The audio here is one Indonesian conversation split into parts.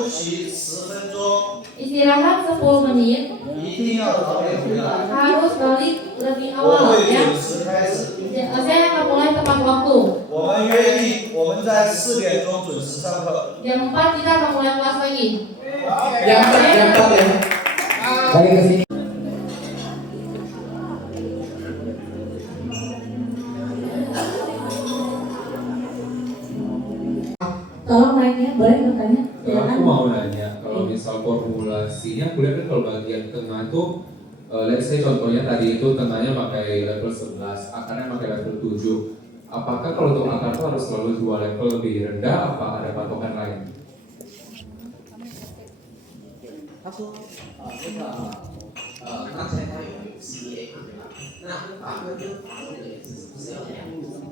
休息10分钟。 Istirahat 10 menit. 一定要早点回来。 Harus balik lebih 我 awal 会 ya. 准时开始。 Saya akan mulai tepat waktu. 我们约定，我们在4点钟准时上课。 Jam 4 kita akan mulai kelas lagi. Jam 4 ya. Balik ke sini. Tolong naiknya, boleh bertanya? Aku mau nanya, kalau misal formulasinya, aku lihat kan kalau bagian tengah tuh, let's say contohnya tadi itu tengahnya pakai level 11, akarnya pakai level 7. Apakah kalau untuk akar itu harus selalu 2 level lebih rendah, apa ada patokan lain? Aku 刚才他有 CA 对吧？那法规跟法律的也是不是要两部分？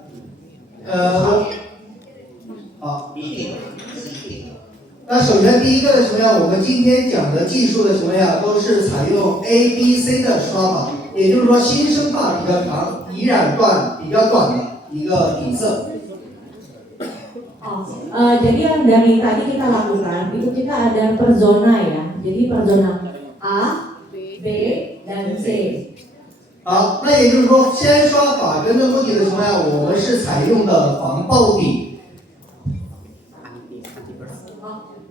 好，一定的，是一定的。那首先第一个的情况下，我们今天讲的技术的情况下，都是采用 ABC 的刷法，也就是说新生发比较长，已染段比较短的一个底色。 Jadi yang dari tadi kita lakukan itu kita ada per zona ya. Jadi per zona A, B, dan C. 好，那也就是说，先刷发根的目的的情况下，我们是采用的防爆底。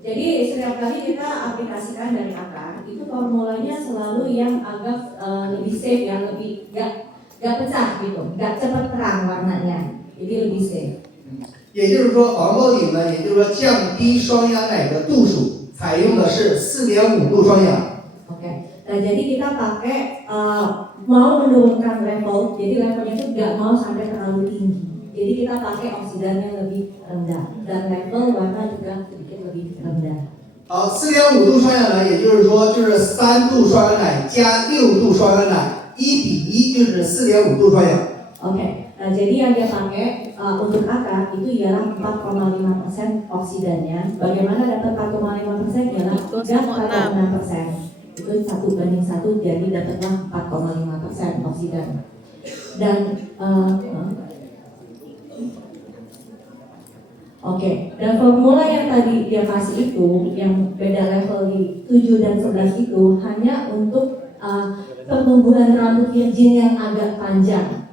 Jadi setiap kali kita aplikasikan dari akar itu formulanya selalu yang agak lebih safe ya, lebih gak pecah gitu, gak cepat terang warnanya, jadi lebih safe. 也就是说，防爆底呢，也就是说降低双氧奶的度数，采用的是4.5度双氧。 Oke, nah jadi kita pakai mau menurunkan level, jadi levelnya itu gak mau sampai terlalu tinggi. Jadi kita pakai oksidan yang lebih rendah dan level warna juga sedikit lebih rendah. 好，4.5度双氧奶，也就是说就是3度双氧奶加6度双氧奶，1:1就是4.5度双氧。 Oke, nah jadi yang dia pakai untuk akar itu ialah 4,5% oksidannya. Bagaimana dapat 4,5% ialah gas 4,6%. Itu 1:1, jadi dapatlah 4,5% oksidan. Dan Oke, dan formula yang tadi dia kasih itu, yang beda level di 7 dan 11 itu hanya untuk pertumbuhan rambut virgin yang agak panjang.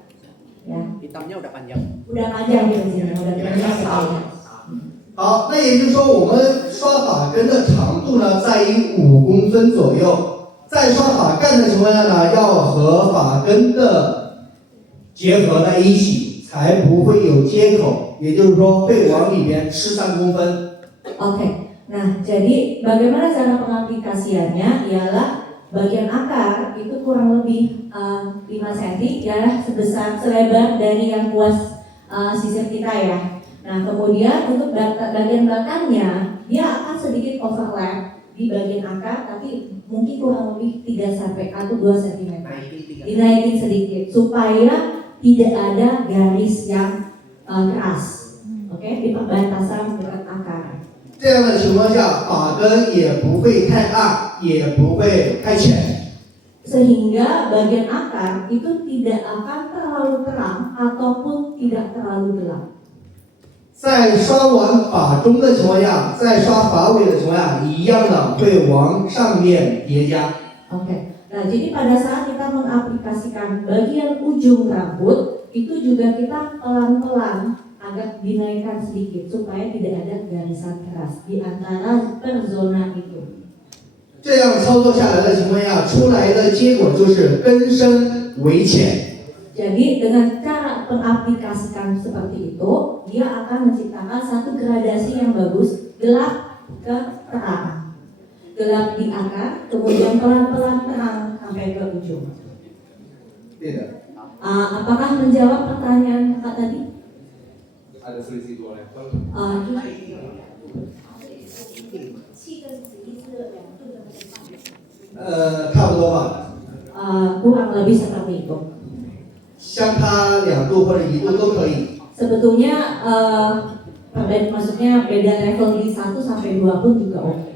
Ya. Hitamnya udah panjang. Udah panjang virginnya, udah panjang sekali. 好，那也就是说，我们刷发根的长度呢，在于5公分左右。在刷发干的情况下呢，要和发根的结合在一起，才不会有接口，也就是说会往里边吃3公分。 Oke, nah jadi bagaimana cara pengaplikasiannya ialah bagian akar itu kurang lebih 5 cm ya, sebesar selebar dari yang kuas sisir kita ya. Nah kemudian untuk bagian belakangnya dia akan sedikit overlap di bagian akar, tapi mungkin kurang lebih 3 sampai atau 2 cm. Dinaikin sedikit supaya tidak ada garis yang keras, oke, di perbatasan dekat akar. 这样的情况下，发根也不会太暗，也不会太浅。 Sehingga bagian akar itu tidak akan terlalu terang ataupun tidak terlalu gelap. 在刷完发中的情况下，在刷发尾的情况下，一样的会往上面叠加。 Oke. Nah, jadi pada saat kita mengaplikasikan bagian ujung rambut itu juga kita pelan-pelan agak dinaikkan sedikit supaya tidak ada garisan keras di antara per zona itu. 这样操作下来的情况下，出来的结果就是根深为浅。 Jadi dengan cara pengaplikasikan seperti itu, dia akan menciptakan satu gradasi yang bagus, gelap ke terang. Gelap di akar, kemudian pelan-pelan terang sampai ke ujung. 对的。 Apakah menjawab pertanyaan kakak tadi? Ada selisih 2 level? 差不多吧。 kurang lebih seperti itu. 相差2度或者1度都可以。 Sebetulnya maksudnya beda level di 1 sampai 2 pun juga oke.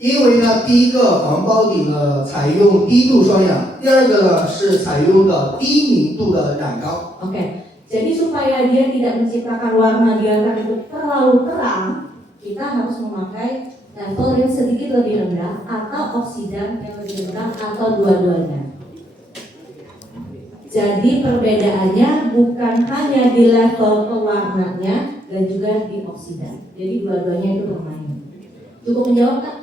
因为呢，第一个防包底呢采用低度双氧，第二个呢是采用的低明度的染膏。 Oke, jadi supaya dia tidak menciptakan warna di akar itu terlalu terang, kita harus memakai level yang sedikit lebih rendah, atau oksidan yang lebih rendah, atau dua-duanya. Jadi perbedaannya bukan hanya di level pewarnanya dan juga di oksidan. Jadi dua-duanya itu bermain. Cukup menjawab Kak?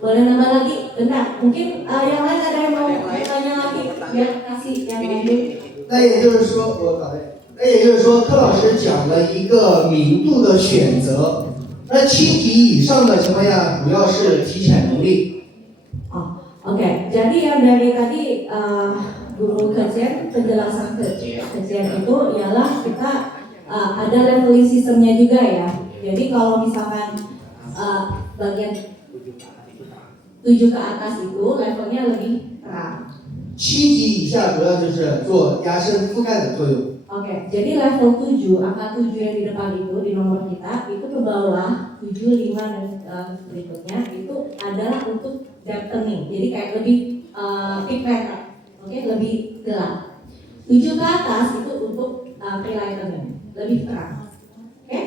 Boleh nambah lagi? Bentar, mungkin yang lain ada yang mau bertanya lagi? Ya, kasih yang lain.那也就是说，柯老师讲了一个明度的选择。那7级以上的情况下，主要是体产能力。Oke. Jadi yang dari tadi Guru Kejen, penjelasan Kejen itu ialah kita ada leveling sistemnya juga ya. Jadi kalau misalkan bagian 7 ke atas itu levelnya lebih terang. 7级以下主要就是做压身覆盖的作用。Oke, jadi level 7, angka 7 yang di depan itu di nomor kita itu ke bawah 7, 5 dan berikutnya itu adalah untuk darkening. Jadi kayak lebih pigmented, oke, lebih gelap. 7 ke atas itu untuk pre-lightening, lebih terang. Oke?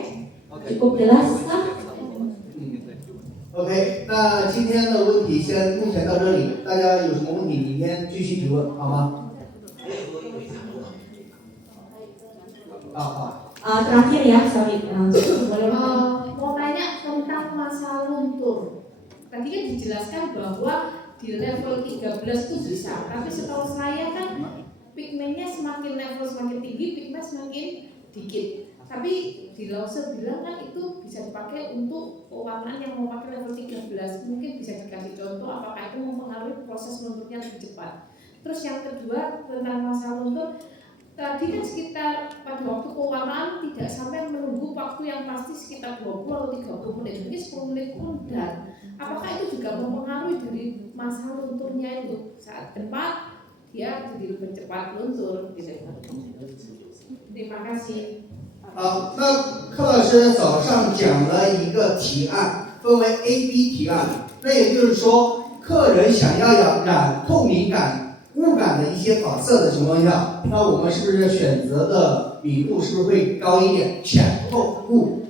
Cukup jelas kan? OK， 那今天的问题目前到这里，大家有什么问题明天继续提问，好吗？Terakhir ya, sorry. Boleh mau tanya tentang masa luntur. Tadi kan dijelaskan bahwa di level 13 itu bisa, tapi setahu saya kan pigmennya semakin level semakin tinggi, pigmen semakin dikit. Tapi di Lause bilang kan itu bisa dipakai untuk pewarnaan yang mau pakai level 13. Mungkin bisa dikasih contoh apakah itu mempengaruhi proses lunturnya lebih cepat. Terus yang kedua tentang masa luntur, tadi kan sekitar pada waktu pewarnaan tidak sampai menunggu waktu yang pasti sekitar 20 atau 30 menit, mungkin 10 menit pun dan apakah itu juga mempengaruhi dari masa lunturnya itu saat cepat dia jadi lebih cepat luntur gitu. Terima kasih. 好，那柯老师早上讲了一个提案，分为 A、B 提案。那也就是说，客人想要染透明感、雾感的一些发色的情况下，那我们是不是选择的明度是不是会高一点？浅透雾，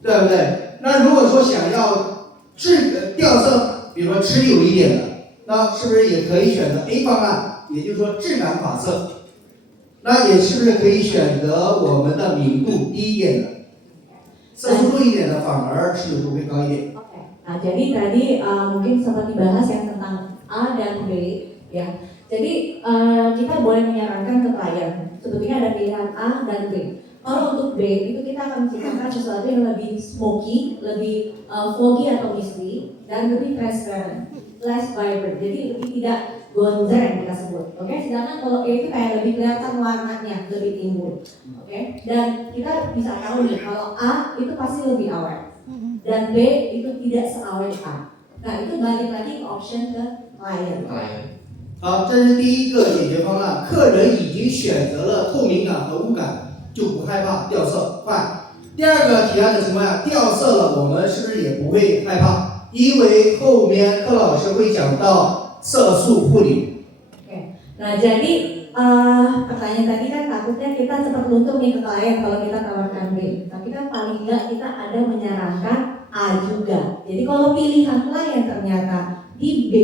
对不对？那如果说想要调色，比如说吃力有一点的，那是不是也可以选择 A 方案？也就是说质感发色。那也是不是可以选择我们的明度低一点的，色素重一点的，反而持久度会高一点。Oke. Nah, jadi tadi mungkin sempat dibahas yang tentang A dan B ya. Jadi kita boleh menyarankan ke klien sebetulnya ada pilihan A dan B. Kalau untuk B itu kita akan menciptakan sesuatu yang lebih smoky, lebih foggy atau misty dan lebih transparent, less vibrant. Jadi lebih tidak gonjreng kita sebut, oke? Sedangkan kalau A itu kayak lebih kelihatan warnanya, lebih timbul, oke? Dan kita bisa tahu nih kalau A itu pasti lebih awet dan B itu tidak seawet A. Nah itu balik lagi ke option ke klien. 好，这是第一个解决方案。客人已经选择了透明感和雾感，就不害怕掉色快。第二个提案的情况下，掉色了，我们是不是也不会害怕？因为后面柯老师会讲到。色素护理。Oke. Nah jadi pertanyaan tadi kan takutnya kita cepat luntur nih ke klien kalau kita tawarkan B. Tapi kan paling enggak kita ada menyarankan A juga. Jadi kalau pilihan klien ternyata di B,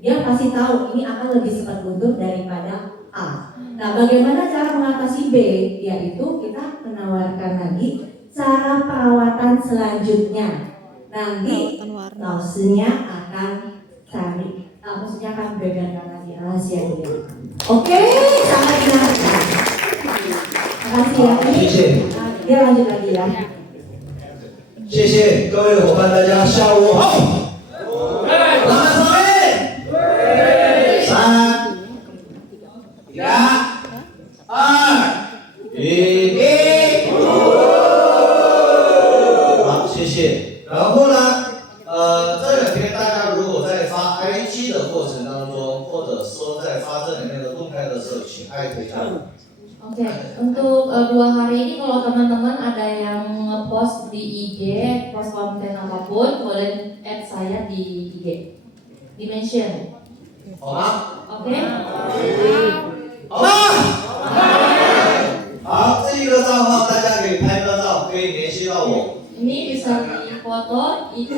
dia pasti tahu ini akan lebih cepat luntur daripada A. Nah bagaimana cara mengatasi B? Yaitu kita menawarkan lagi cara perawatan selanjutnya. Nanti lausnya akan cari. Maksudnya akan bedakan lagi rahasia dia. Oke, sangat menyenangkan. Makasih ya. Dia lanjut lagi ya. 谢谢各位伙伴，大家下午好。来3、2、1，好，谢谢。然后呢，这两天大家如果在发 IG 的过程当中，或者说在发这里面的动态的时候，请艾特一下我。Oke, untuk 2 hari ini kalau teman-teman ada yang nge-post di IG, post konten apapun, boleh add saya di IG, di mention. 好吗？ Oke? 好吗？好，这个账号大家可以拍个照，可以联系到我。Ini bisa difoto IG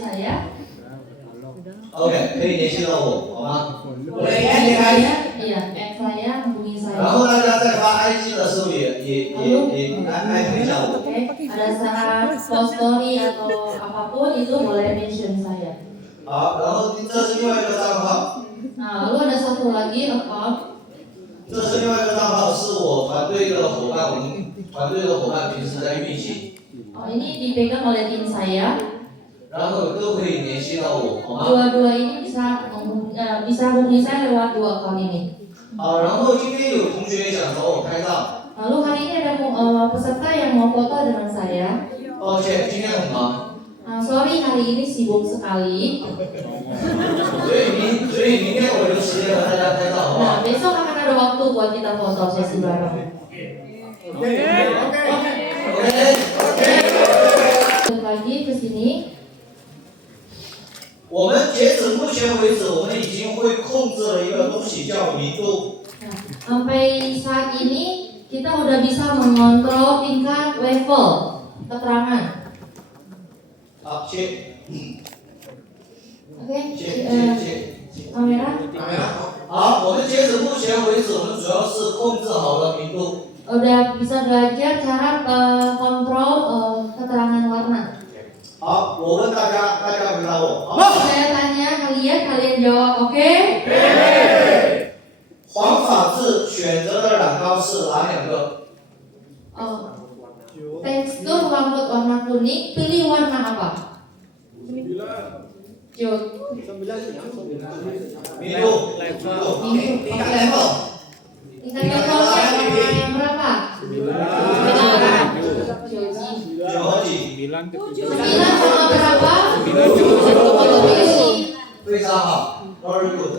saya. OK， 可以联系到我，好吗？ Boleh saya, iya, saya hubungi 然 saya. 后大家在发 IG 的时候也艾特一下我。 Oke, ada saat post story atau apapun itu boleh mention saya. 好，然后这是另外一个账号， Nah, lalu ada satu lagi account. 这是另外一个账号，是我团队的伙伴，我们团队的伙伴平时在运行， Oh, ini dipegang oleh tim saya. 然后都可以联系到我，好吗？ Dua-dua ini bisa hubungi saya lewat dua account ini. 好，然后今天有同学想找我拍照， Lalu hari ini ada peserta yang mau foto dengan saya. 抱歉，今天很忙， Sorry, hari ini sibuk sekali. 所以明天我留时间和大家拍照，好不 Nah, 好？ besok akan ada waktu buat kita foto sesi bareng. OK。 Balik lagi ke sini. 我们截止目前为止，我们已经会控制了一个东西叫明度。 Nah, sampai saat ini kita udah bisa mengontrol tingkat level keterangan. 好，切， Oke, 切。 kamera. 好，我们截止目前为止，我们主要是控制好了明度。 Udah bisa belajar cara kontrol keterangan warna. 好，我问大家，大家回答我。好， Saya tanya kalian jawab, oke? 黄法治选择的染膏是哪两个？ Tekstur rambut warna kuning, pilih warna apa? Jod. 明度，tingkat level。 Tingkat levelnya warna yang berapa? 9和几？ 9 sama berapa? 非常好 ，very good。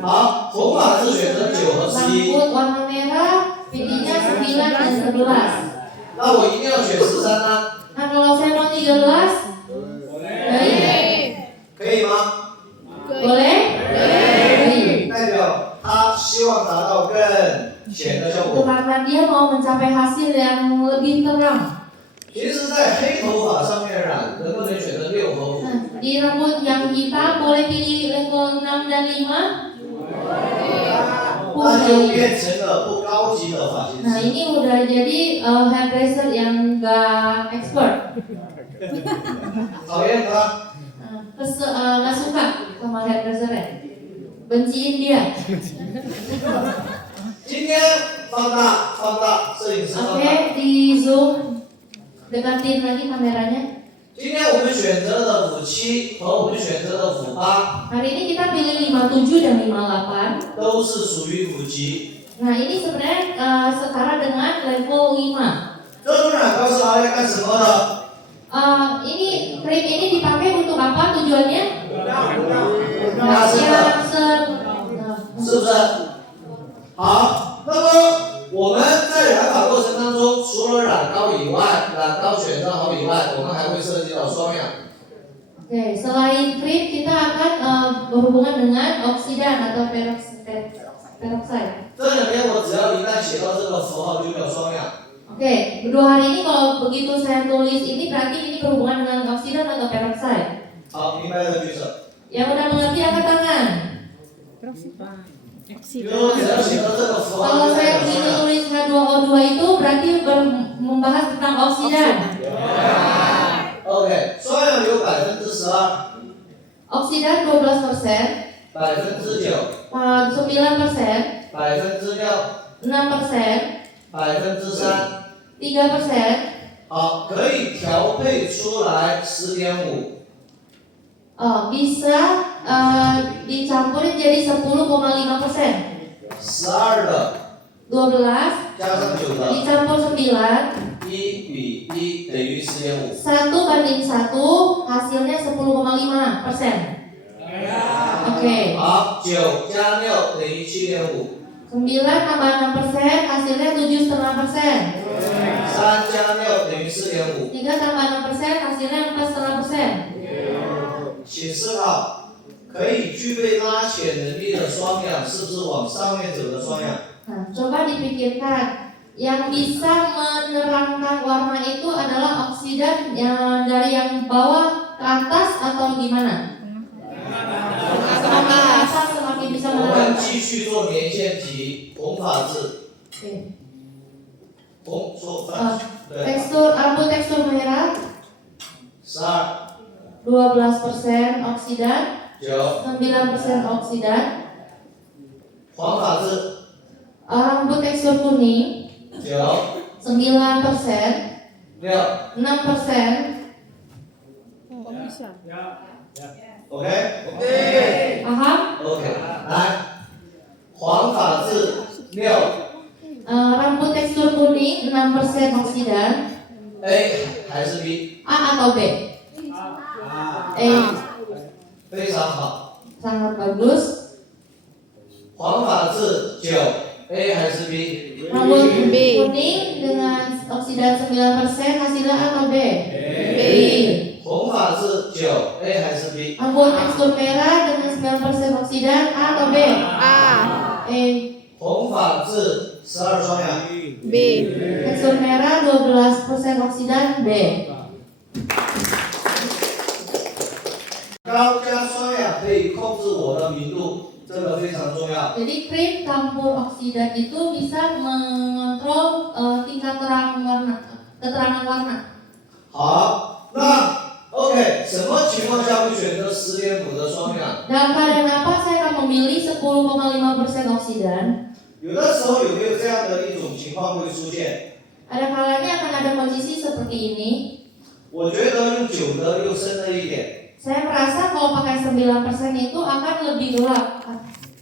好，红法治选择9和11。 Rambut warna merah, pilihnya 9 dan 11. 那我一定要选13呢？ Nah, kalau saya mau 13, baik. 可以吗？ Boleh? Baik. 代表他希望达到更显的效 Itu 果。 karena dia mau mencapai hasil yang lebih terang. 平时在黑头发上面染，能不能选择6和5？ Nah, di rambut yang hitam boleh pilih level 6 dan 5? 那就变成了不高级的发型 Nah, 师。 ini udah jadi hairdresser yang gak expert. 讨厌他， Gak suka sama hairdresser, benciin dia. 今天放大，放大，摄影师放大。 Oke, di zoom, dekatin lagi kameranya. 今天我们选择的57和我们选择的58 Hari ini kita pilih 57 dan 58. 都是属于5级。 Nah, ini sebenarnya setara dengan level 5. 这种染膏是拿来干什么的？ Ini krim ini dipakai untuk apa tujuannya? 拉伸的， Nah, 是不是？好，那么我们在染发过程当中，除了染膏以外，染膏选择好以外，我们还会涉及到双氧。 Oke, selain krim kita akan berhubungan dengan oksidan atau peroxide. 这两天我只要一旦写到这个符号，就叫双氧。 Oke, berdua hari ini kalau begitu saya tulis ini berarti ini berhubungan dengan oksidan atau peroxide. 好，明白的举手。 Yang udah mengerti angkat tangan. 因为我只要写到这个符号， Kalau 就代 saya 表双 begitu 氧。 tulis H2O2 itu berarti membahas tentang oksidan. OK，双氧有12%， Oksidan 12%, 9%， 9%, 6%， 6%, 3%。 3%. 好，可以调配出来10.5。 Bisa dicampurin jadi 10,5%. 12的 12加上9的 dicampur 9, 1:1等于10.5。 1 banding 1 hasilnya 10,5%. Oke. 好，9加6等于7.5。 9 tambah 6% hasilnya 7,5%. 3加6等于4.5。 3 tambah 6% hasilnya 4,5%. 请思考，可以具备拉浅能力的双氧，是不是往上面走的双氧？ Nah, coba dipikirkan Yang bisa menerangkan warna itu adalah oksidan yang dari yang bawah ke atas atau gimana? Semakin ke atas semakin bisa 我们 menerangkan. 继续做年限题，红法字， Oke. 红说 Ah, 对， Tekstur rambut tekstur merah 12、 12% oksidan, 9， 9% oksidan. 黄法字 Rambut tekstur kuning 9、 9%, 6， 6%. OK Paham? OK，来，黄法字6 Rambut tekstur kuning 6% oksidan. A 还是 B？ A atau B? A. 非常好。 Sangat bagus. 黄法字9 A 还是 B？ Rambut kuning dengan oksidan 9% hasilnya A atau B? B. 红法字9 A 还是 B？ Rambut tekstur merah dengan 9% oksidan A atau B? A. A. 红法字12双阳 B. Tekstur merah 12% oksidan B. 高加双氧可以控制我的明度，这个非常重要。 Jadi krim campur oksidan itu bisa mengontrol tingkat terang warna, keterangan warna. 好，那 OK， 什么情况下会选择10.5的双氧？ Dalam keadaan apa saya akan memilih 10,5% oksidan? 有的时候有没有这样的一种情况会出现？ Ada kalanya akan ada kondisi seperti ini. 我觉得用9的又深了一点， Saya merasa kalau pakai 9% itu akan lebih gelap.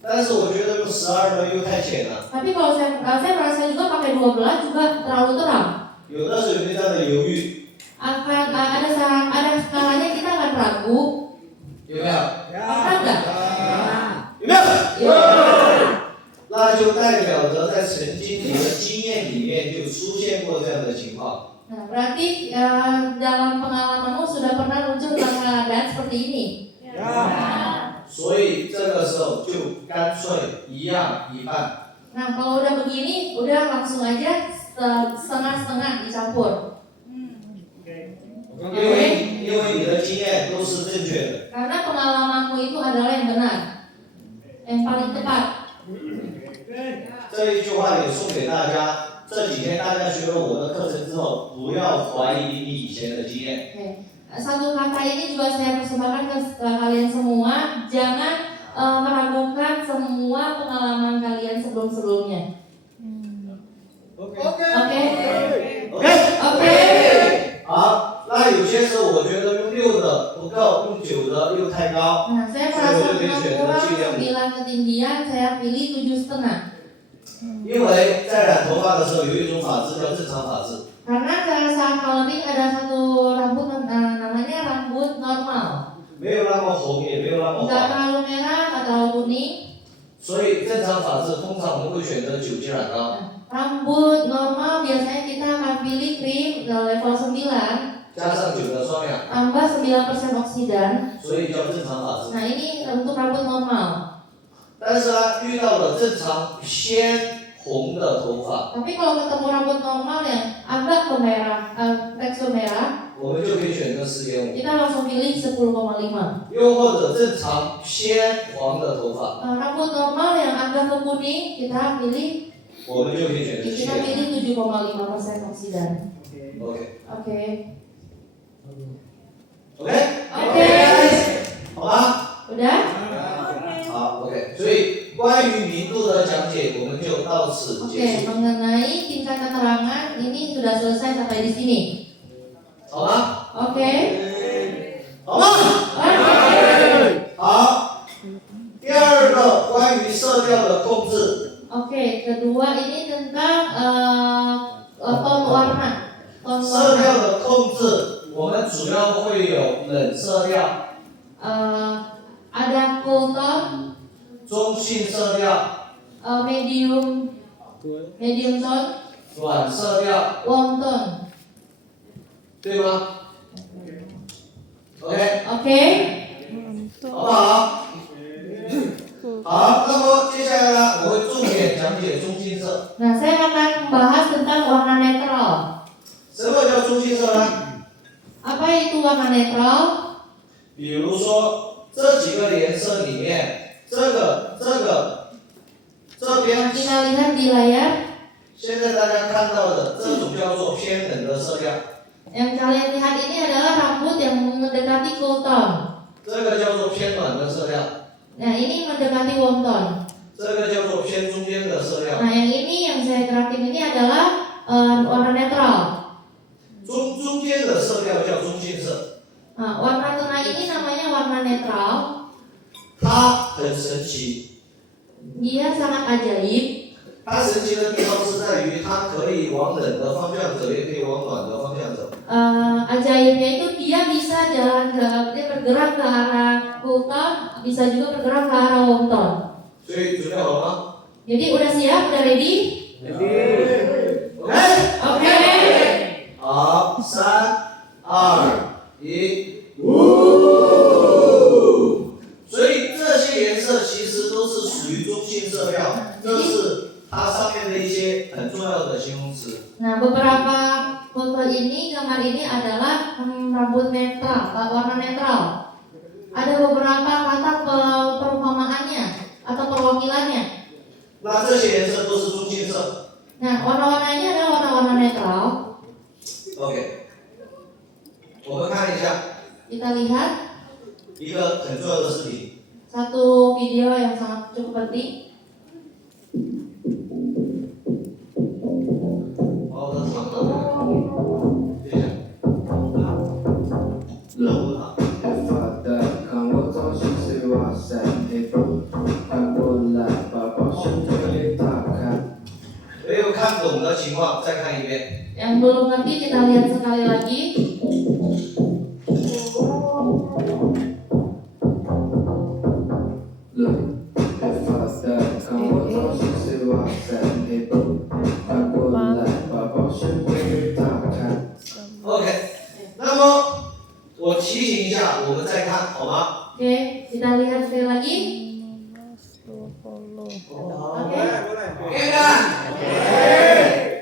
但是我觉得用12的又太浅了。 Tapi kalau saya merasa juga pakai 12 juga terlalu terang. 有的时候有没有这样的犹豫？ Akan ada kalanya kita akan ragu. 有没有？ Pernah nggak? 有没有？ Ya. 那就代表着在曾经你的经验里面就出现过这样的情况。 Nah, berarti dalam pengalamanmu sudah pernah muncul keadaan seperti ini. 所以这个时候就干脆一样一半。 Nah, kalau udah begini, udah langsung aja setengah-setengah dicampur. 因为你的经验都是正确的。 Karena pengalamanmu itu adalah yang benar, yang paling tepat. 这一句话也送给大家。这几天大家学了我的课程之后，不要怀疑你以前的经验。 Oke. Satu kata ini juga saya persembahkan ke kalian semua, jangan meragukan semua pengalaman kalian sebelum-sebelumnya. OK Oke. 好，那有些时候我觉得用6的不够，用9的又太高。 Nah, saya merasa kurang 9 ketinggian, saya pilih 7,5. 因为在染头发的时候有一种发质叫正常发质， Karena saat coloring ada satu rambut namanya rambut normal. 没有那么红，也没有那么 Nggak 黄， terlalu merah, nggak terlalu kuning. 所以正常发质通常我们会选择9级染膏， Rambut normal biasanya kita akan pilih krim level 9 加上9的双氧， tambah 9% oksidan. 所以叫正常发质。 Nah, ini untuk rambut normal. 但是呢，遇到了正常偏红的头发， Tapi kalau ketemu rambut normal yang agak kemerah, tekstur merah, 我们就可以选择10.5， kita langsung pilih 10,5. 又或者正常偏黄的头发， Rambut normal yang agak ke kuning, kita pilih 我们就可以选择7.5。 7,5% oksidan. OK Oke. OK Oke. 好吗？ Udah? 好 OK，所以关于明度的讲解我们就到此结 Oke, 束， mengenai tingkat keterangan ini sudah selesai sampai di sini. 好吗？ Oke. 好吗？ Oke. 好。第二个关于色调的控制， Oke, kedua ini tentang ton warna. Ton 色 warna. 调的控制我们主要会有冷色调、 Ada cool tone, 中性色调、 medium tone, 暖色调， warm tone. 对吗 ？OK， Oke. 好不好？好，那么接下来呢，我会重点讲解中性色。 Nah, saya akan membahas tentang itu warna netral? 比如说这几个颜色里面，这边 Kita lihat di layar 现在大家看到的这种叫做偏冷的色调， yang kalian lihat ini adalah rambut yang mendekati cool tone. 这个叫做偏暖的色调， Nah ini mendekati warm tone. 这个叫做偏中间的色调， Nah yang ini yang saya gerakin ini adalah warna netral. 中间的色调叫中性色， Nah, warna tengah ini namanya warna netral. 它很神奇。 Dia sangat ajaib. 它神奇的地方是在于它可以往冷的方向走，也可以往暖的方向走。 Ajaibnya itu dia bisa dia bergerak ke arah cool tone, bisa juga bergerak ke arah warm tone. 所以准备好了吗？ Jadi udah siap, udah ready? OK。 Oke. 好，3、2、1，所以这些颜色其实都是属于中性色调，这是它上面的一些很重要的形容词。 Nah, beberapa foto ini, gambar ini adalah rambut netral, warna netral. Ada beberapa kata perumpamaannya atau perwakilannya. 那这些颜色都是中性色。 Nah, warna-warna ini adalah warna-warna netral. OK， 我们看一下 Kita lihat 一个很重要的视频。 satu video yang sangat cukup penting. 把我的场拿回来，谢谢。任务塔。 没有看懂的情况，再看一遍。 Yang belum ngerti kita lihat sekali lagi. OK， 那么我提醒一下，我们再看好吗？ Oke, kita lihat sekali lagi. Oke. 可以吗？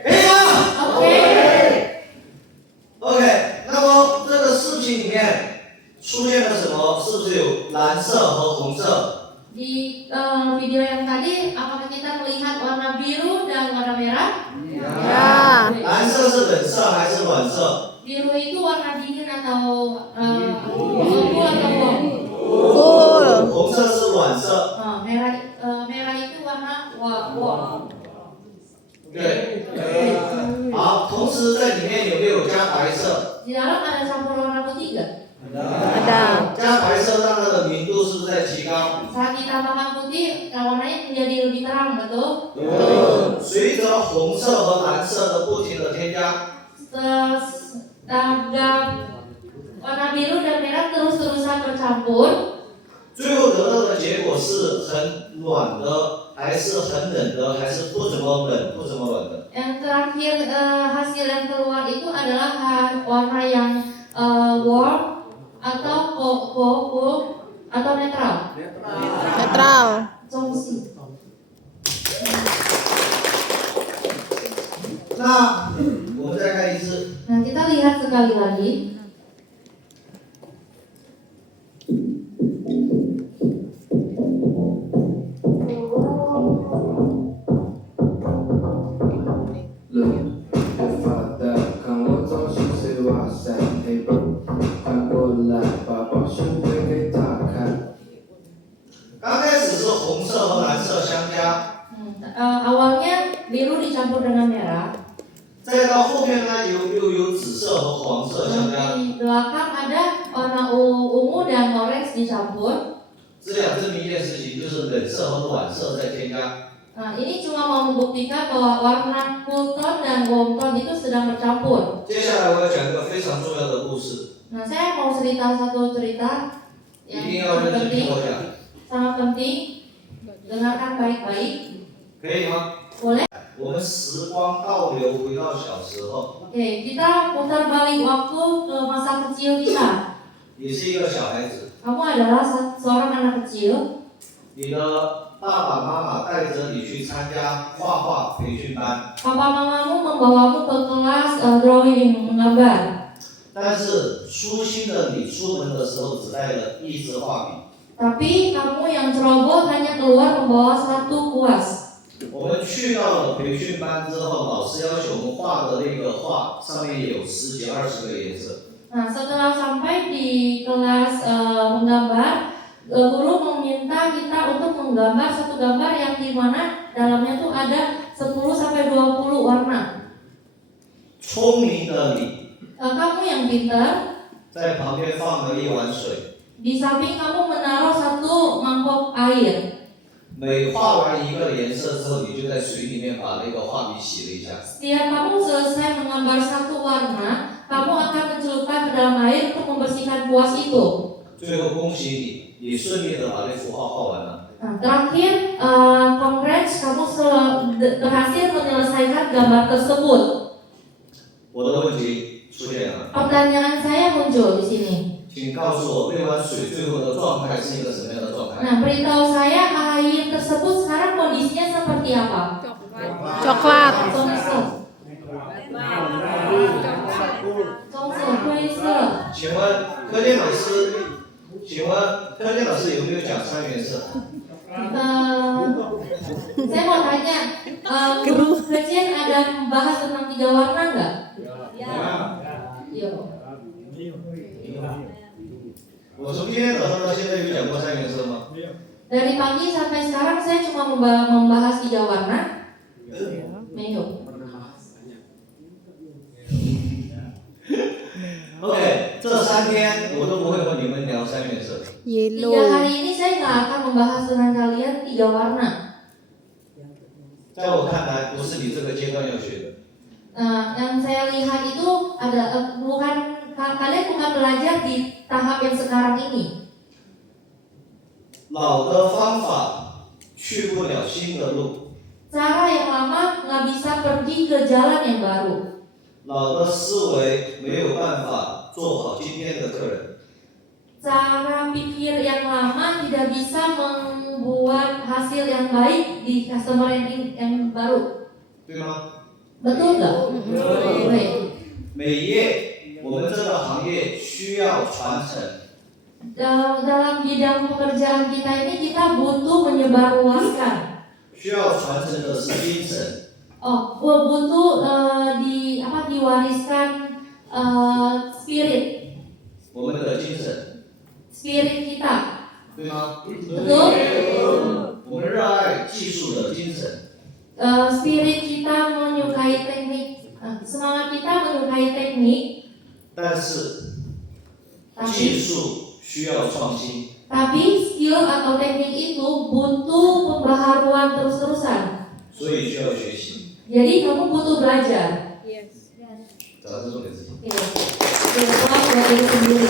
可以吗 Oke.？OK，那么这个视频里面出现了什么？是不是有蓝色和红色？ Di video yang tadi, apakah kita melihat warna biru dan warna merah? Ya. 蓝色是冷色还是暖色？ Biru itu warna dingin atau cool atau warm? 红色是暖色。 Merah itu warna warm. 对。好，同时在里面有没有加白色？ Di dalam ada campur warna putih nggak? 加白色让它的明度是不是在提高？ Saat ditambahkan putih, warnanya menjadi lebih terang, betul? 随着红色和蓝色的不停的添加， Warna biru dan merah terus-terusan bercampur. 最后得到的结果是很暖的，还是很冷的，还是不怎么冷、不怎么暖的？ Yang terakhir hasil yang keluar itu adalah warna yang warm atau cool atau netral. Netral. Solusi. 那我们再看一次， Nah, kita lihat sekali lagi. Awalnya biru dicampur dengan merah. 再到后面呢，又有紫色和黄色相加， Di belakang ada warna ungu dan orange dicampur. 这样证明一件事情，就是冷色和暖色在添加。 Nah, ini cuma mau membuktikan bahwa warna cool tone dan warm tone itu sedang bercampur. 接下来我要讲一个非常重要的故事， Nah, saya mau cerita satu cerita 一 yang 定要认 sangat 真听 penting, 我讲， sangat penting. Dengarkan baik-baik. 可以吗？ Boleh? 我们时光倒流回到小时候， Oke, kita putar balik waktu ke masa kecil kita. 你是一个小孩子， Kamu adalah seorang anak kecil. 你的爸爸妈妈带着你去参加画画培训班， Papa mamamu membawamu ke kelas drawing menggambar. 但是粗心的你出门的时候只带了一支画笔。 Tapi kamu yang ceroboh hanya keluar membawa satu kuas. 我们去到了培训班之后，老师要求我们画的那个画上面有10几20个颜色。 Nah, setelah sampai di kelas menggambar, guru meminta kita untuk menggambar satu gambar yang di mana dalamnya tuh ada 10 sampai 20 warna. 聪明的你， Kamu yang pintar, 在旁边放了一碗水， di samping kamu menaruh satu mangkok air. 每画完一个颜色之后，你就在水里面把那个画笔洗了一下。 Setiap kamu selesai menggambar satu warna, kamu akan mencelupkan ke dalam air untuk membersihkan kuas itu. 最后恭喜你，你顺利的把那幅画画完了。 Nah, terakhir, congrats, kamu berhasil menyelesaikan gambar tersebut. 我的问题出现了， Pertanyaan saya muncul di sini. 请告诉我那碗水最后的状态是一个什么样的状态？ Nah, beritahu saya air tersebut sekarang kondisinya seperti apa? Coklat. Songsel. Songsel, 灰色。请问柯建老师，有没有讲3原色？ Saya mau tanya, Presiden ada membahas tentang 3 warna nggak? Iya. 我从今天早上到现在有讲过3原色吗？ Dari pagi sampai sekarang saya cuma membahas 3 warna. Menu. OK， 这3天我都不会和你们聊3原色。 3 hari ini saya nggak akan membahas dengan kalian 3 warna. 在我看来，不是你这个阶段要学的。 Yang saya lihat itu ada kalian bukan belajar di tahap yang sekarang ini. 老的方法去不了新的路， Cara yang lama nggak bisa pergi ke jalan yang baru. 老的思维没有办法做好今天的客人。 Cara pikir yang lama tidak bisa membuat hasil yang baik di customer yang baru. 对吗？ Betul nggak? Baik. 每页我们这个行业需要传承， Dalam bidang pekerjaan kita ini kita butuh menyebarluaskan. 需要传承的是精神。 Butuh diwariskan spirit 我们的精神， kita. 对吗？ Betul? 我们热爱技术的精神， Spirit kita menyukai teknik, semangat kita menyukai teknik. 但是技术需要创新。 Tapi skill atau teknik itu butuh pembaharuan terus-terusan. 所以需要学习。 Jadi kamu butuh belajar. 找这重点事情。 Belajar buat diri sendiri.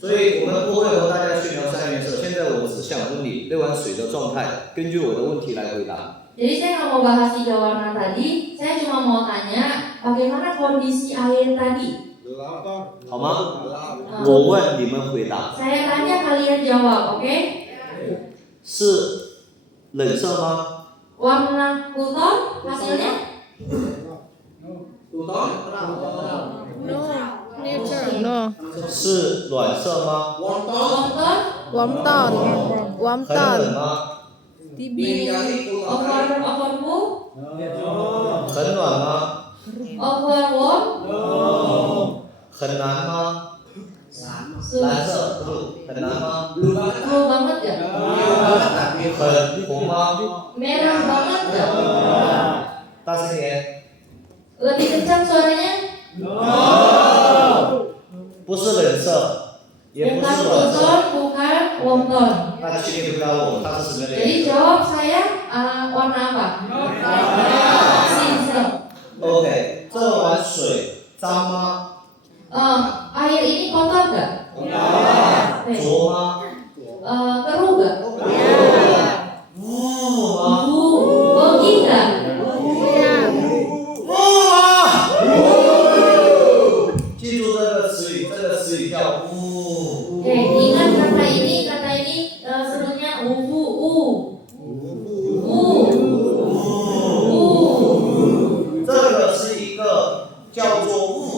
所以我们不会和大家去聊3原色。现在我只想问你那碗水的状态，根据我的问题来回答。 Jadi saya nggak mau bahas 3 warna tadi. Saya cuma mau tanya bagaimana kondisi air tadi. 好吗？我问你们回答， Saya tanya kalian jawab, oke? 是冷色吗？ Warna kulton hasilnya? No. 是暖色吗？ Kulton? Warm tone. Warm 很 tone. 冷吗？ Overfull? 很暖吗？ Overwarm? 很难吗？蓝色 blue 很难吗？ Blue banget ya? 很红吗？ Merah banget ya? 大声点。 Lebih kencang suaranya? 不是冷色，也不 Bukan 是暖 cool 色。 tone, bukan warm tone. 那请你回答我，它是什么样的 Jadi 颜色 jawab saya warna apa? Sinsel. ？OK，这碗水脏吗？ Air ini kotor nggak? 浊吗？ Keruh nggak? 污吗？ Wangi nggak? 污啊！记住这个词语，这个词语叫污。 Ingat kata ini sebutnya uvu. 这个是一个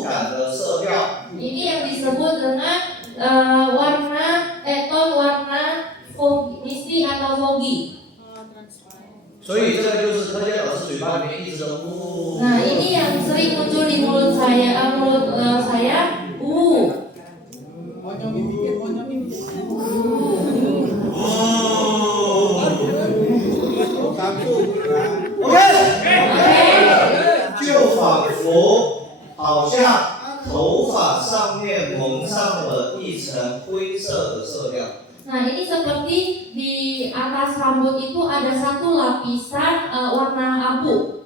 感的色调。 Ini yang disebut dengan ton warna misty atau foggy. 所以这个就是柯洁老师嘴巴里面一直的呜。 Nah, ini yang sering muncul di mulut saya. OK， 就仿佛好像头发上面蒙上了一层灰色的色调。 Nah, ini seperti di atas rambut itu ada satu lapisan warna abu.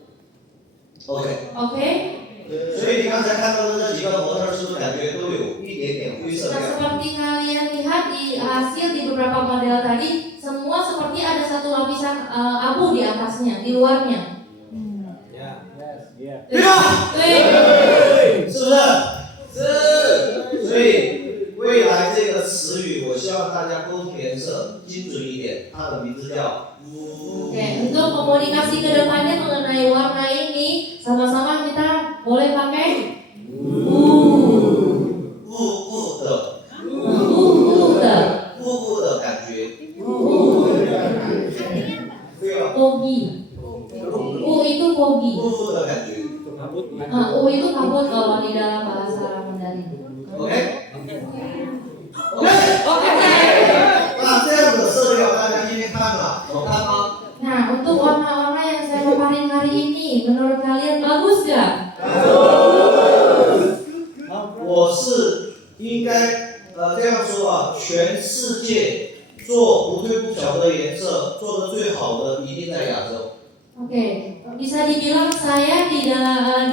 OK， Oke? 所以你刚才看到的这几个模特是不是感觉都有一点点灰色 Nah, 调？ seperti kalian lihat di hasil di beberapa model tadi, semua seperti ada satu lapisan abu di atasnya, di luarnya. 对吧？ 对。 是不是？是。所以未来这个词语，我希望大家沟通颜色精准一点。它的名字叫 Oke, untuk komunikasi ke depannya mengenai warna ini, sama-sama kita boleh pakai雾的感觉。 foggy. Itu foggy. 雾的感觉。 itu kabut kalau di dalam bahasa Mandarin. OK。那这样的色调，大家今天看了，好看吗？ Nah, untuk warna-warna yang saya paparin hari ini, menurut kalian bagus gak? 我是应该这样说啊，全世界做不对不巧的颜色做得最好的一定在亚洲。 Oke, bisa dibilang saya di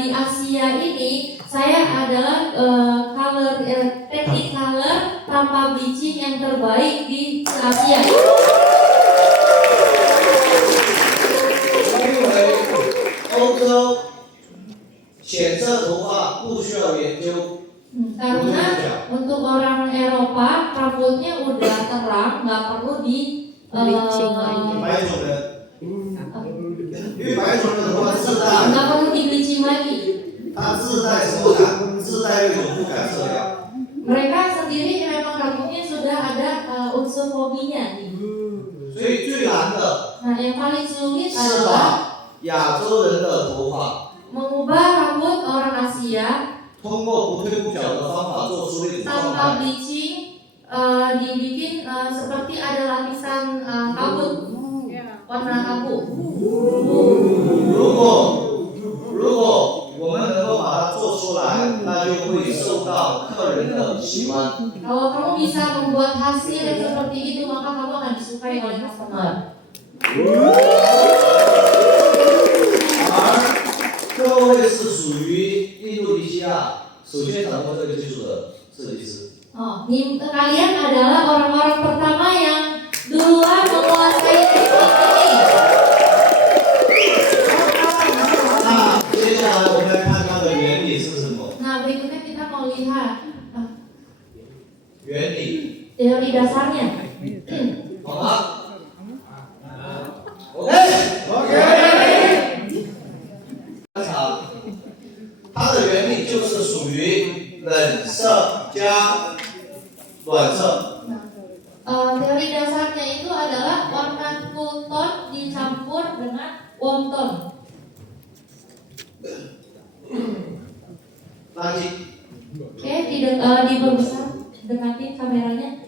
Asia ini saya adalah teknik color tanpa bleaching yang terbaik di Asia. 因为欧洲浅色头发不需要研究。 Karena untuk orang Eropa rambutnya udah terang, nggak perlu di bleaching lagi. 白种人，因为白种人的头发自带， nggak perlu di bleaching lagi. 它自带什么感？自带一种不感色调。 Mereka sendiri memang rambutnya sudah ada unsur foggy-nya nih. 所以最难的 Nah, yang paling sulit 是 adalah 把亚洲人的头发 mengubah rambut orang Asia 通过不退不缴的方法做出那种状 tanpa 态。 bleaching, dibikin seperti ada lapisan kabut warna abu. 如果我们能够把它做出来，那就会受到客人的喜欢。 Kalau kamu bisa membuat hasil yang seperti itu, maka kamu akan disukai oleh customer. 而各位是属于印度尼西亚首先掌握这个技术的设计师。 Kalian adalah orang-orang pertama yang duluan menguasai teknik ini. 那接下来我们来看它的原理是什么？ Nah, berikutnya kita mau lihat 原理 teori dasarnya. 好吗 ？OK。它的原理就是属于冷色加暖色。 Teori dasarnya itu adalah warna cool tone dicampur dengan warm tone. 垃圾， Oke, diperbesar, dekatin kameranya.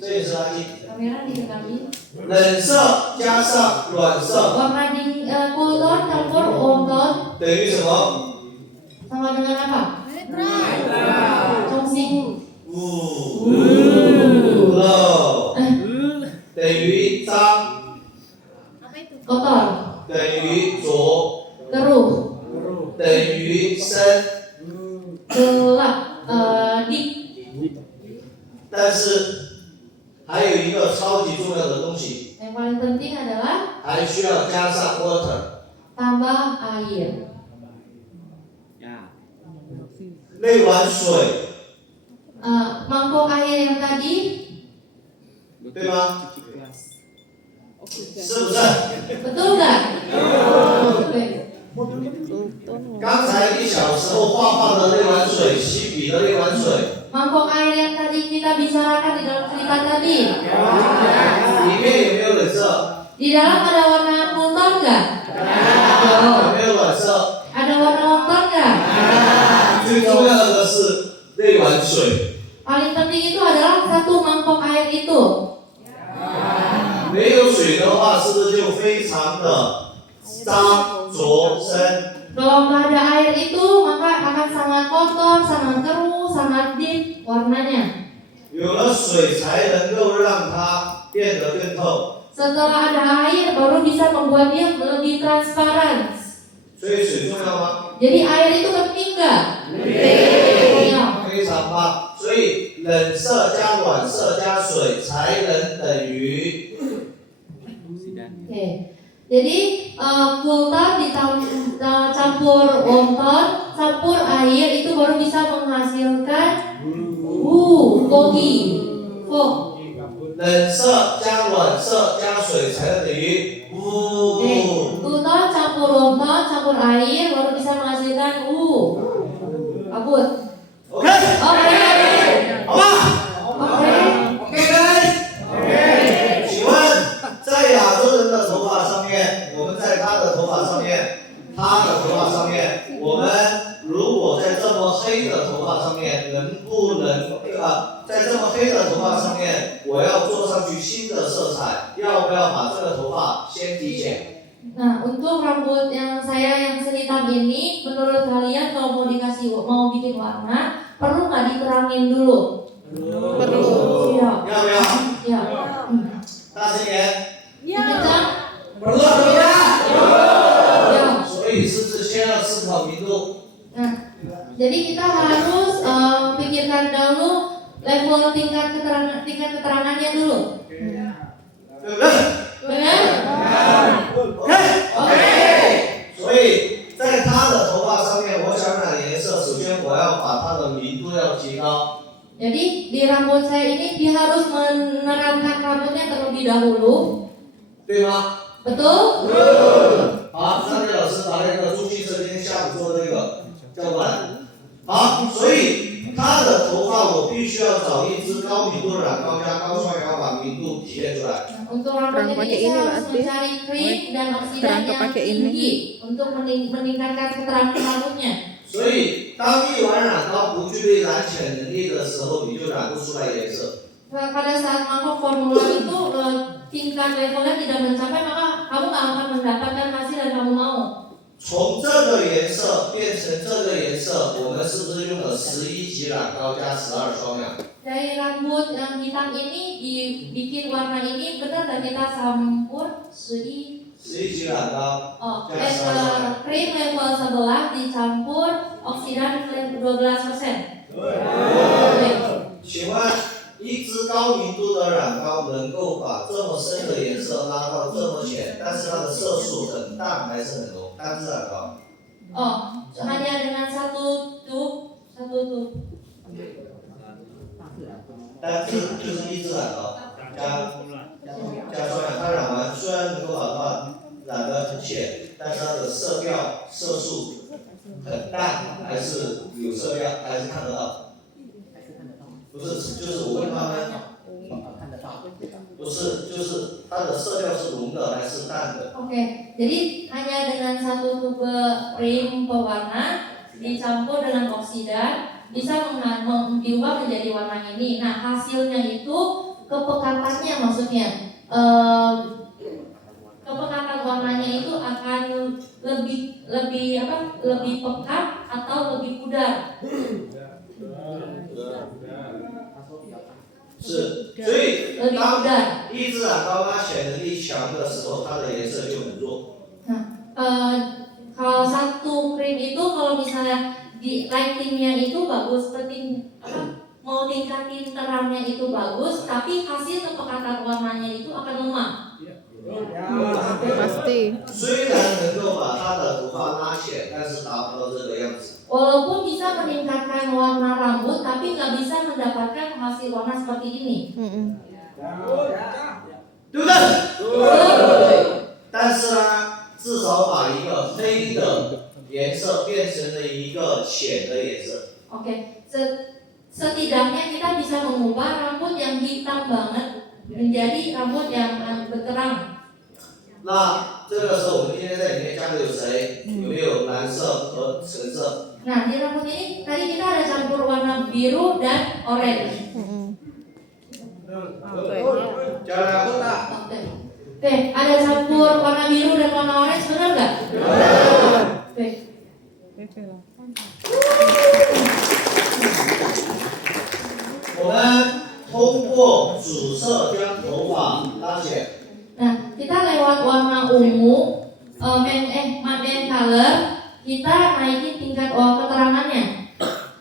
这也是垃圾。 Kamera didekatin. 冷色加上暖色 Warna cool tone campur warm tone 等于什么？ sama dengan apa? Congsing. 热等于脏， Kotor, 等于浊， keruh, 等于深。 gelap, dik. 但是还有一个超级重要的东西， Yang paling penting adalah 还需要加上 water。 tambah air. 那碗水， Mangkok air yang tadi, 对吗？是不是？ betul nggak? Oke. 刚才1小时后画的那碗水，的那碗水， Mangkok air yang tadi kita bicarakan di dalam cerita tadi, 里面有没有冷色？ di dalam ada warna kultur nggak? 有没有暖色？ Ada warna kultur nggak? 最重要的是那碗水， Paling penting itu adalah satu mangkok air itu. 没有水的话，是不是就非常的脏浊深？ Kalau nggak ada air itu, maka akan sangat kotor, sangat keruh, sangat deep warnanya. 有了水才能够让它变得更透， Setelah ada air, baru bisa membuat dia lebih transparan. 所以水重要吗？ Jadi air itu penting nggak? Iya. 非常棒。所以冷色加暖色加水才能等于 Oke. Jadi kultur campur water, campur air itu baru bisa menghasilkan kogi, fog. 冷色加暖色加水才能等于Kultur campur water, campur air baru bisa menghasilkan kabut. OK， Oke. 好吧 Oke. ？OK guys。请问在亚洲人的头发上面，我们在他的头发上面，他的头发上面，我们如果在这么黑的头发上面，能不能在这么黑的头发上面，我要做上去新的色彩，要不要把这个头发先提剪？ Nah, untuk rambut yang saya yang sehitam ini, menurut kalian kalau mau bikin warna, perlu nggak diterangin dulu? Perlu. Iya. 要不要？ Iya. 大声点。 Kencang? 要。 Iya. 所以是不是先要思考明度？ Nah, jadi kita harus pikirkan dulu level tingkat keterangannya dulu. 对不对？ Benar? OK。 Oke. 所以在他的头发上面，我想染颜色，首先我要把它的明度要提高。 Jadi di rambut saya ini dia harus menerangkan rambutnya terlebih dahulu. 对吗？ Betul? 好，张杰老师把那个朱汽车今天下午做的那个叫过来。好，所以他的头发我必须要找一支高密度的染膏加高刷膏把明度体现出来。 Untuk rambut ini saya harus mencari krim dan oksidan yang tinggi untuk meningkatkan keterangan rambutnya. 所以当一碗染膏不具备染浅能力的时候，你就染不出来颜色。 Pada saat mangkok formula itu tingkat levelnya tidak mencapai, maka kamu nggak akan mendapatkan hasil yang kamu mau. 从这个颜色变成这个颜色，我们是不是用了11级染膏加12双呀？ Dari rambut yang hitam ini dibikin warna ini benar dan kita campur 11 级染膏。 krim level 11 dicampur oksidan level 12%. 请问一支高明度的染膏能够把这么深的颜色拉到这么浅，但是它的色素很淡还是很浓？单支染膏。 Hanya dengan satu tube. 单支就是一支染膏加双氧，它染完虽然能够把头发染得很浅，但是它的色调色素很淡，还是有色调，还是看得到。不是，就是我问他们，不是，就是它的色调是浓的还是淡的？ Oke, jadi hanya dengan satu tube krim pewarna dicampur dengan oksidan bisa diubah menjadi warna ini. Nah, hasilnya itu kepekatannya, maksudnya kepekatan warnanya itu akan lebih pekat atau lebih pudar. 是，所以当一支染膏它显能力强的时候，它的颜色就很弱。 Kalau satu krim itu kalau misalnya di lightingnya itu bagus, mau tingkatin terangnya itu bagus, tapi hasil kepekatan warnanya itu akan lemah. Pasti. 虽然能够把它的头发拉浅，但是达不到这个样子。 Walaupun bisa meningkatkan warna rambut, tapi nggak bisa mendapatkan hasil warna seperti ini. 对不对？但是呢，至少把一个黑的颜色变成了一个浅的颜色。Oke, setidaknya kita bisa mengubah rambut yang hitam banget menjadi rambut yang berterang. 那这个时候我们今天在里面加的有谁？有没有蓝色和橙色？ Nah, di rambut ini tadi kita ada campur warna biru dan orange. 加了多大？ Oke, ada campur warna biru dan warna orange, benar nggak? Oke. 我们通过主色将头发拉起。 Nah, kita lewat warna ungu, matte color, kita naikin tingkat keterangannya.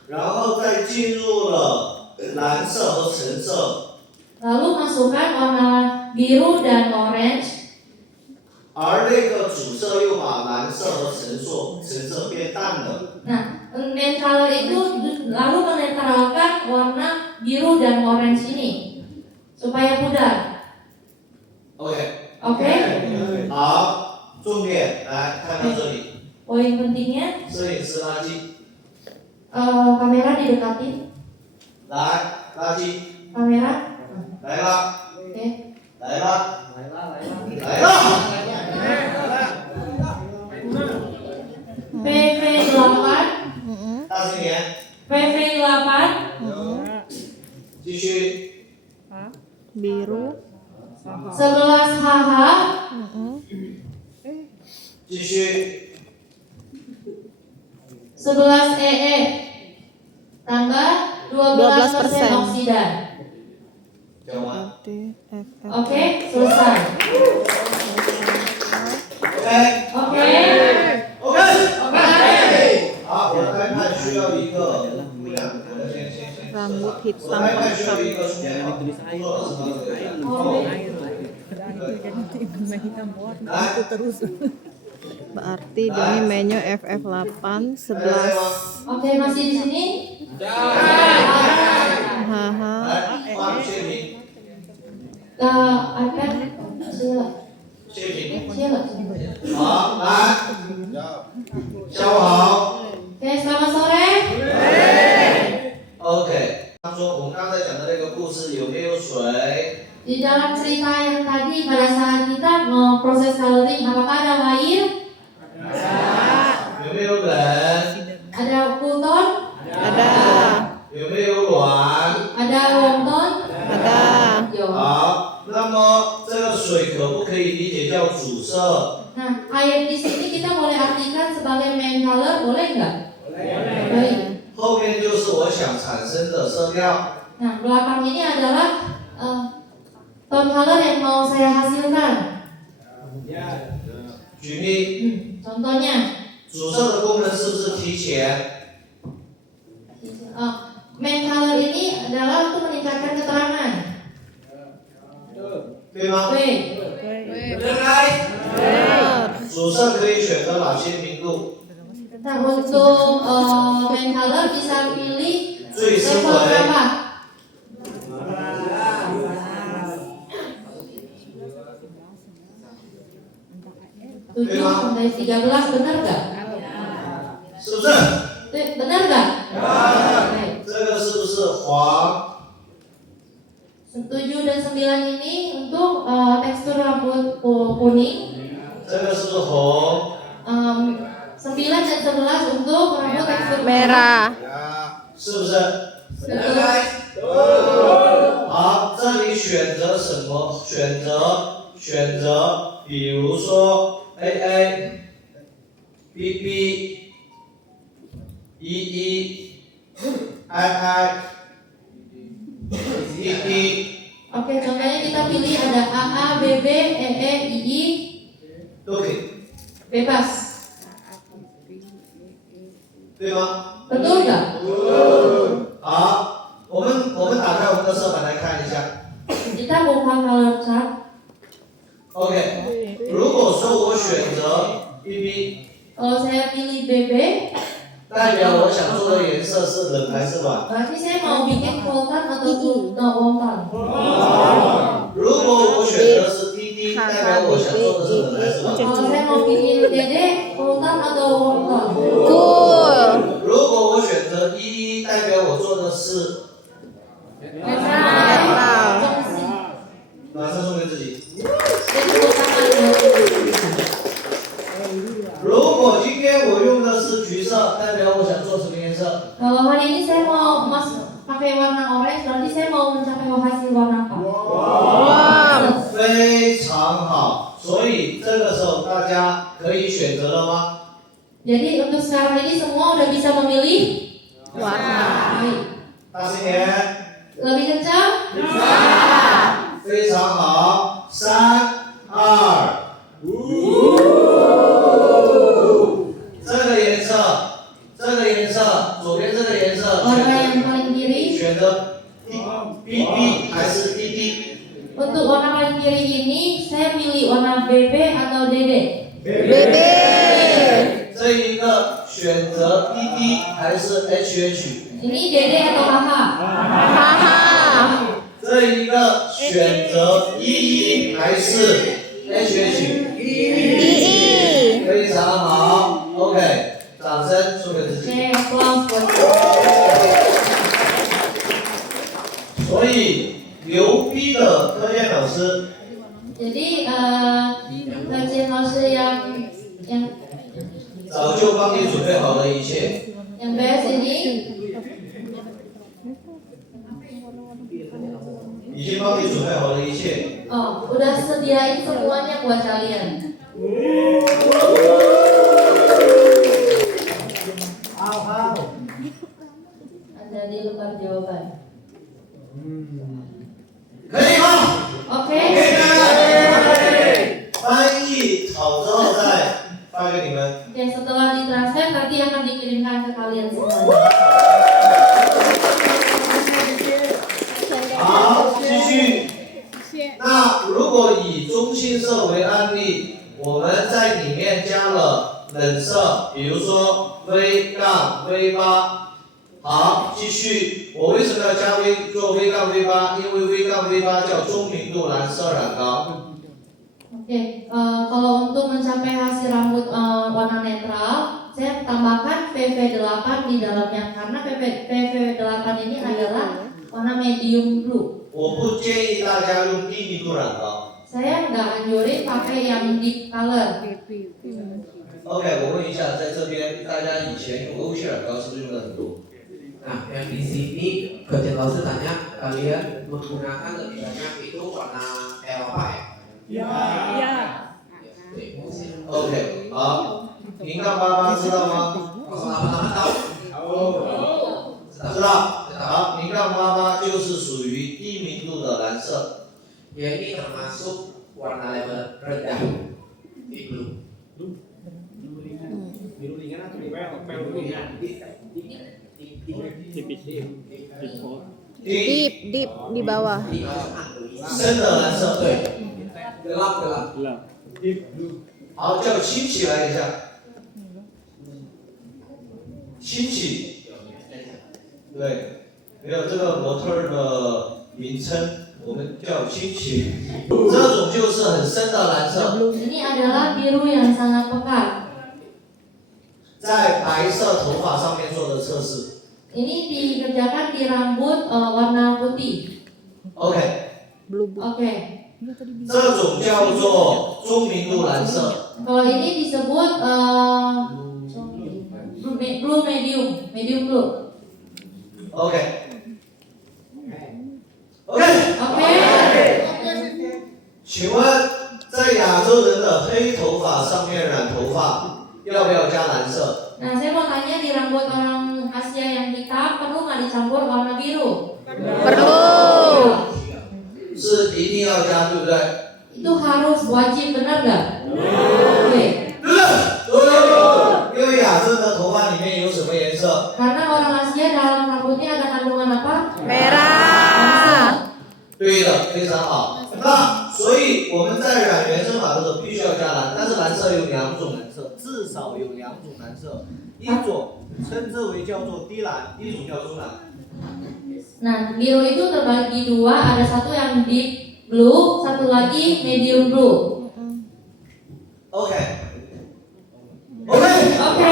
然后再进入了蓝色和橙色， Lalu masukkan warna biru dan orange. 而那个主色又把蓝色和橙色变淡了。 Nah, matte color itu lalu menetralkan warna biru dan orange ini supaya pudar. OK， Oke? 好，重点来看到这里， Poin pentingnya, 摄影师垃圾， kamera didekatin, 来垃圾， kamera, 来了， oke. 来了，来了， PV8, 大声点， PV8, 继续， Biru. 11HH, 继续， 11EE, tambah 12% 12%. oksida. 讲完 Oke, selesai. ，OK，OK，OK， Oke. 好，我来看需要一个姑娘，先。 Rambut 我 hitam 来看需要 pasang. 一个书面好，工作什么来， Berarti Doni mainnya FF8 11. Oke, masih di sini? Haha. 来，换薛平， iPad, sila. 薛平， Sila. 好，来，下午好。 Oke, selamat sore. OK， 他说我们刚才讲的那个故事有没有水？ Di dalam cerita yang tadi pada saat kita proses coloring, apakah ada air? 有没有冷？ Ada Pluton? Ada. 有没有卵？ Ada wonton? Ada. Yo. 好，那么这个水可不可以理解叫主色？ Nah, air di sini kita boleh artikan sebagai main color, boleh nggak? Boleh. 后面就是我想产生的色调。 Nah, belakang ini adalah tone color yang mau saya hasilkan. 举例， Contohnya, 主色的功能是不是提前？ main color ini adalah untuk meningkatkan keterangan. 对吗？ Oke. 对不对？主色可以选择哪些明度？ Nah, untuk main color bisa pilih 最深 level 为 berapa? Tujuh sampai 13, benar nggak? 是不是？ Benar nggak? Oke. 这个是不是黄？ 7 dan 9 ini untuk tekstur rambut kuning. 这个是不是红？ 9 dan 11 untuk rambut tekstur Merah. 是不是？好，这里选择什么？选择，比如说 AA、BB、EE、II、DD。 Oke, contohnya kita pilih ada AA, BB, EE, II, 都可以， bebas. 对吗？ Betul nggak? 好，我们打开我们的色板来看一下。 Kita buka color chart. OK，如果说我选择 BB， Kalau saya pilih BB, 代表我想做的颜色是冷还是暖？ berarti saya mau bikin sultan atau wonton. 如果我选择是 DD， 代表我想做的是冷还是暖？ Kalau saya mau bikin dede, sultan atau wonton. Cool. 如果我选择EE，代表我做的是， Netral. 马上送给自己。 Tepuk tangan buat 如果今天我用的是橘色，代表我想做什么颜色？ Kalau hari ini saya mau pakai warna orange, berarti saya mau mencapai hasil warna apa? 非常好，所以这个时候大家可以选择了吗？ Jadi untuk sekarang ini semua udah bisa memilih Warna. Baik. 大声点， Lebih kencang? 非常好，三二，这个颜色，这个颜色，左边这个颜色， Warna yang paling kiri. 选择 BB 还是 DD？ Untuk warna paling kiri ini saya pilih warna BB atau DD. BB. 这一个选择 DD 还是 HH？ Ini DD atau HH? Haha. 这一个选择 EE 还是 HH？ II. 非常好 ，OK， 掌声送给自己。 Oke, applause buat saya. 所以牛逼的科研老师， Jadi kajian langsung yang 早就帮你准备好了一切。 best ini 已经帮你准备好了一切。 oh udah sediain semuanya buat kalian. Ada di luar jawaban. 可以吗？ Oke. 翻译好之后再发给你们。 Oke, setelah ditranslate nanti akan dikirimkan ke kalian semuanya. 好，继续。那如果以中性色为案例，我们在里面加了冷色，比如说 V 杠 V8。好，继续。我为什么要加 V 做 V 杠 V8？ 因为 V 杠 V8叫中明度蓝色染膏。 Oke, kalau untuk mencapai hasil rambut warna netral, saya tambahkan PV8 di dalamnya karena PV8 ini adalah warna medium blue. 我不建议大家用低密度染膏。 Saya nggak anjurin pakai yang deep color. OK， 我问一下，在这边大家以前用欧系染膏是不是用的很多？ Nah, yang di sini Coach Lausu tanya kalian menggunakan lebih banyak itu warna Eropa ya? OK， 好，您杠88知道吗？ 08 tahu? 知道。好，您杠88就是属于低明度的蓝色。 Ya ini termasuk warna level rendah di blue. Biru ringan atau pel ringan? Deep, deep di bawah. 深的蓝色。对。 gelap. 好，叫亲戚来一下。亲戚。对，没有这个模特儿的名称，我们叫亲戚。这种就是很深的蓝色。 Ini adalah biru yang sangat pekat. 在白色头发上面做的测试。 Ini dikerjakan di rambut warna putih. OK。 Oke. 这种叫做中明度蓝色。 Kalau ini disebut blue medium blue. OK。OK。 Oke. 请问，在亚洲人的黑头发上面染头发，要不要加蓝色？ Nah, saya mau tanya di rambut orang Asia yang hitam perlu nggak dicampur warna biru? Perlu. 是一定要加，对不对？ Itu harus wajib, benar nggak? Oke. 因为亚洲人的头发里面有什么颜色？ Karena orang Asia dalam rambutnya ada kandungan apa? Merah. 对的，非常好。那所以我们在染原生发的时候必须要加蓝，但是蓝色有两种蓝色，至少有两种蓝色，一种称之为叫做低蓝，一种叫中蓝。 Nah, biru itu terbagi dua, ada satu yang deep blue, satu lagi medium blue. OK。 Oke.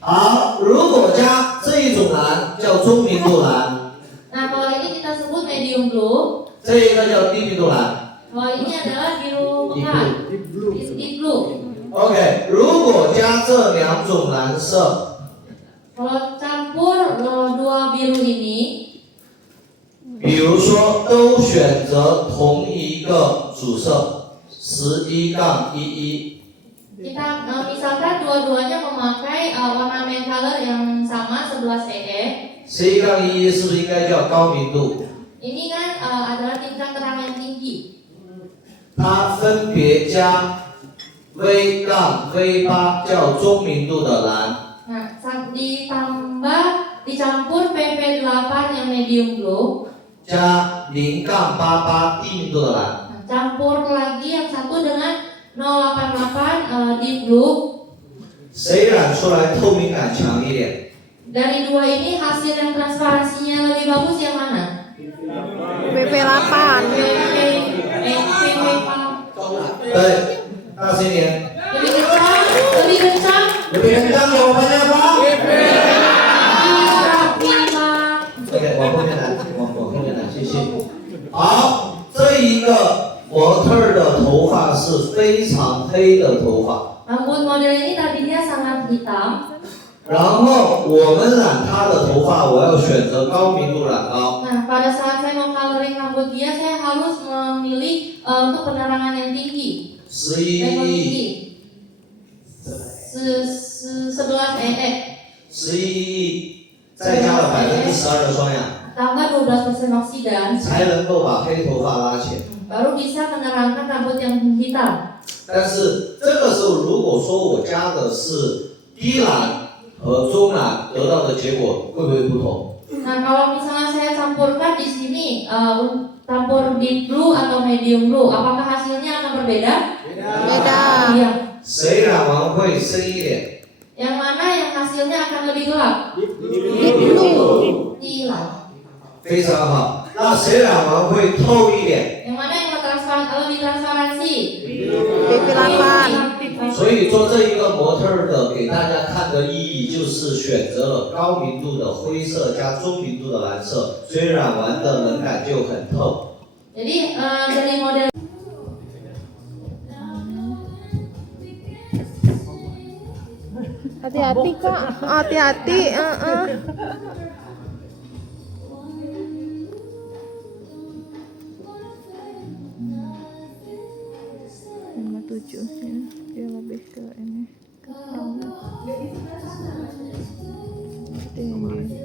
好，如果加这这一种蓝叫中明度蓝， Nah, kalau ini kita sebut medium blue. 这一个叫低明度蓝。 Kalau ini adalah biru pekat, deep blue. OK， 如果加这两种蓝色， Kalau campur dua biru ini, 比如说都选择同一个主色11-11， kita misalkan dua-duanya memakai ornament color yang sama 11 EE. 11-11是不是应该叫高明度？ Ini kan adalah tingkat terang yang tinggi. 它分别加 V-V8 叫中明度的蓝， Nah, dicampur PP8 yang medium blue, 加0-88低明度的蓝。 nah, campur lagi yang satu dengan 088 deep blue. 谁染出来透明感强一点？ Dari dua ini hasil yang transparansinya lebih bagus yang mana? BP8. PP8. 对，大声一点。 Lebih kencang, lebih kencang. Lebih kencang jawabannya apa？ PP8. OK，往后面来，往后面来，谢谢。好，这一个模特儿的头发是非常黑的头发， Rambut model ini tadinya sangat hitam. 然后我们染她的头发，我要选择高明度染膏。 Nah, pada saat saya mau coloring rambut dia, saya harus memilih untuk penerangan yang tinggi. Level 11 tinggi. 11 EE. 11再加了12%的双氧， Tambah 12% oksidan, 才能够把黑头发拉起来。 baru bisa menerangkan rambut yang hitam. 但是这个时候，如果说我加的是低蓝和中蓝，得到的结果会不会不同？ Nah, kalau misalnya saya campurkan di sini campur deep blue atau medium blue, apakah hasilnya akan berbeda? Beda. Iya. 谁染完会深一点？ Yang mana yang hasilnya akan lebih gelap? Deep blue. Iya. 非常好。那谁染完会透一点？ Yang mana yang lebih transparansi? BP8. 所以做这一个模特儿的给大家看的意义，就是选择了高明度的灰色加中明度的蓝色，所以染完的冷感就很透。 Jadi dari model Hati-hati kak, hati-hati. 57 ya, dia lebih ke ini tinggi.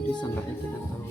Jadi sangatnya kita tahu.